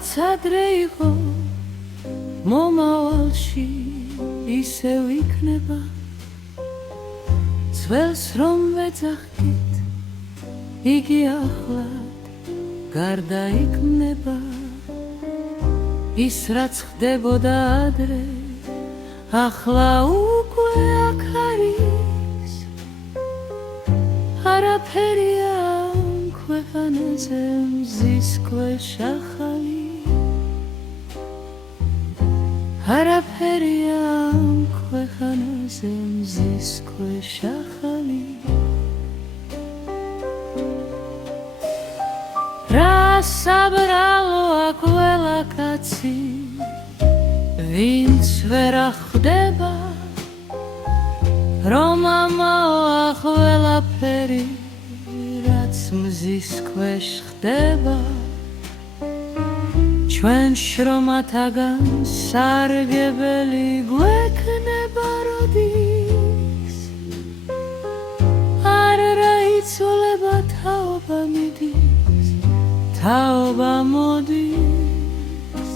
რაც ადრე იყო მომავალში ისევ იქნება ძველს რომ ვეძახით იგი ახლად გარდა იქნება ის რაც ხდებოდა ადრე ახლა უკვე აქ არის არაფერია ქვეყანაზე მზის ქვეშ ახალი არაფერია ქვეყანაზე მზის ქვეშ ახალი რა საბრალოა ყველა კაცი ვინც ვერ ხვდება რომ ამაოა ყველაფერი რაც მზის ქვეშ ხდება ჩვენ შრომათაგან სარგებელი გვექნება როდის არ რაიცოლება თაობა მიდის თაობა მოდის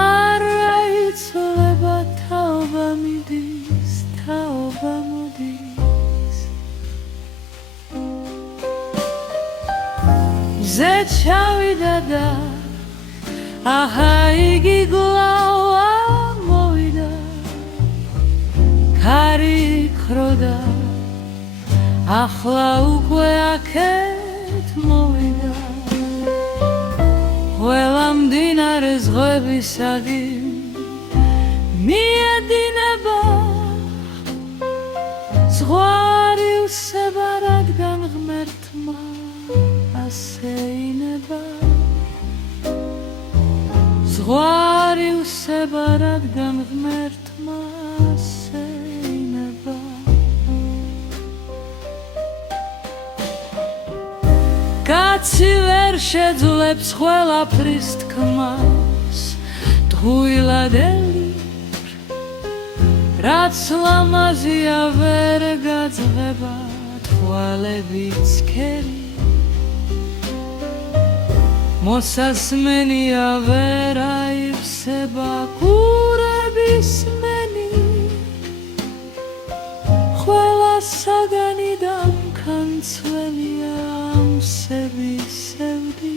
არ რაიცოლება თაობა მიდის თაობა მოდის მზე ჩავიდა და აჰა იგი გლავა მოვიდა ქარი იქროდა ახლა უკვე აქეთ მოვიდა ყველა მდინარე ზღვებისაგი მიედინება ზღვარი უსება რადგან ღმერთმა ასე ინება ზღვარი უსება რადგან ღმერთმა ასე ინება კაცი ვერ შეძლებს ყველაფრის თქმას ტყუილად ელირ რაც ლამაზია ვერ გაძღება თვალები ცქერი მოსასმენია ვერ აივსება კურების მენი ყველა საგანი დამქანცველია ამსები სევდი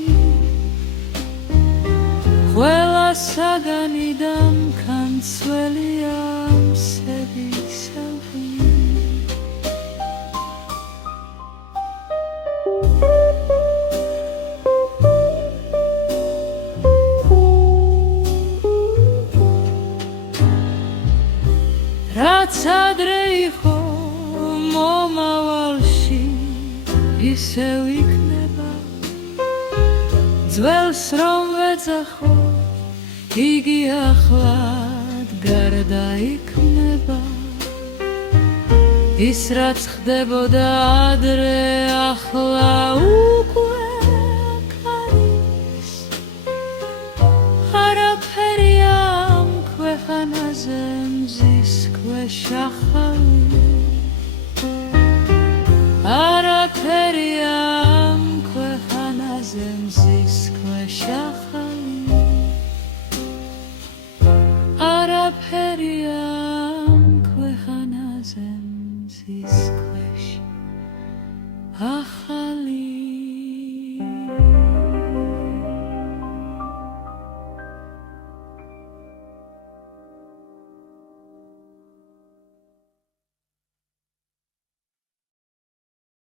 ყველა საგანი დამქანცველია ამსები სევდი რაც ადრე იყო მომავალში ისევ იქნება ძველს რომ ვეძახო იგი ახლად გარდა იქნება ის რაც ხდებოდა ადრე ახლა უკვე აქ არის არაფერია ამ ქვეყანაზე მზის ქვეშ ახალი არაფერია ამ ქვეყანაზე მზის ქვეშ ახალი არაფერია ამ ქვეყანაზე მზის